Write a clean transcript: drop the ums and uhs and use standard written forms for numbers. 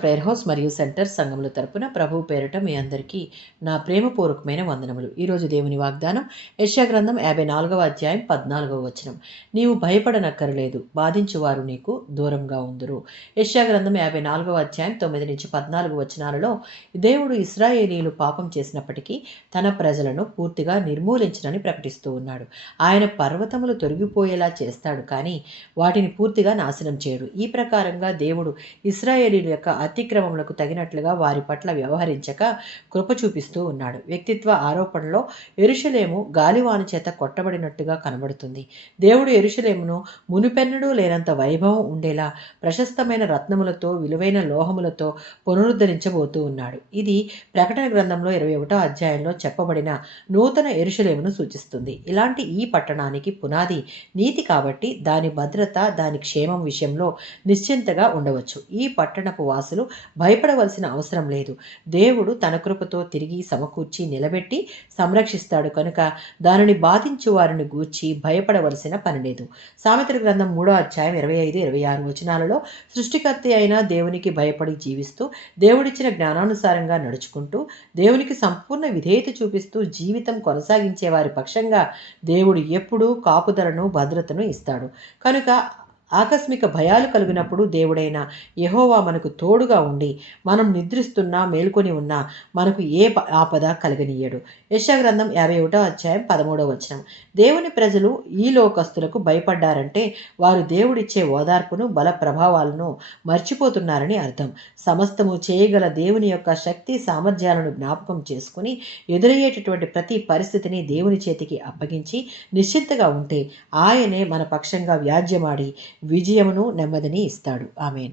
Prayer house మరియు centre సంఘముల తరపున ప్రభు పేరిట మీ అందరికీ నా ప్రేమపూర్వకమైన వందనములు. ఈరోజు దేవుని వాగ్దానం యెషయా గ్రంథం 54వ అధ్యాయం 14వ వచనం. నీవు భయపడనక్కరలేదు, బాధించువారు నీకు దూరంగా ఉందురు. యెషయా గ్రంథం 54వ అధ్యాయం 9 నుంచి 14 వచనాలలో దేవుడు ఇశ్రాయేలీయులు పాపం చేసినప్పటికీ తన ప్రజలను పూర్తిగా నిర్మూలించనని ప్రకటిస్తూ ఉన్నాడు. ఆయన పర్వతములు తొలగిపోయేలా చేస్తాడు, కానీ వాటిని పూర్తిగా నాశనం చేయడు. ఈ ప్రకారంగా దేవుడు ఇశ్రాయేలీయుల యొక్క అతిక్రమములకు తగినట్లుగా వారి పట్ల వ్యవహరించక కృప చూపిస్తూ ఉన్నాడు. వ్యక్తిత్వ ఆరోపణలో యెరూషలేము గాలివాన చేత కొట్టబడినట్టుగా కనబడుతుంది. దేవుడు యెరూషలేమును మునుపెన్నడూ లేనంత వైభవం ఉండేలా ప్రశస్తమైన రత్నములతో, విలువైన లోహములతో పునరుద్ధరించబోతూ ఉన్నాడు. ఇది ప్రకటన గ్రంథంలో 21వ అధ్యాయంలో చెప్పబడిన నూతన యెరూషలేమును సూచిస్తుంది. ఇలాంటి ఈ పట్టణానికి పునాది నీతి కాబట్టి దాని భద్రత, దాని క్షేమం విషయంలో నిశ్చింతగా ఉండవచ్చు. ఈ పట్టణపు వాసులు భయపడవలసిన అవసరం లేదు. దేవుడు తన కృపతో తిరిగి సమకూర్చి నిలబెట్టి సంరక్షిస్తాడు కనుక దానిని బాధించు వారిని గూర్చి భయపడవలసిన పని లేదు. సామెతల గ్రంథం 3వ అధ్యాయం 25-26 వచనాలలో సృష్టికర్త అయిన దేవునికి భయపడి జీవిస్తూ, దేవుడిచ్చిన జ్ఞానానుసారంగా నడుచుకుంటూ, దేవునికి సంపూర్ణ విధేయత చూపిస్తూ జీవితం కొనసాగించే వారి పక్షంగా దేవుడు ఎప్పుడూ కాపుదలను, భద్రతను ఇస్తాడు. కనుక ఆకస్మిక భయాలు కలిగినప్పుడు దేవుడైన యెహోవా మనకు తోడుగా ఉండి, మనం నిద్రిస్తున్నా, మేల్కొని ఉన్నా మనకు ఏ ఆపద కలగనీయడు. యెషయా గ్రంథం 51వ అధ్యాయం 13వ వచనం. దేవుని ప్రజలు ఈ లోకస్తులకు భయపడ్డారంటే వారు దేవుడిచ్చే ఓదార్పును, బల ప్రభావాలను మర్చిపోతున్నారని అర్థం. సమస్తము చేయగల దేవుని యొక్క శక్తి సామర్థ్యాలను జ్ఞాపకం చేసుకుని ఎదురయ్యేటటువంటి ప్రతి పరిస్థితిని దేవుని చేతికి అప్పగించి నిశ్చింతగా ఉంటే ఆయనే మన పక్షంగా వ్యాజ్యమాడి విజయమును, నెమ్మదిని ఇస్తాడు. ఆమేన్.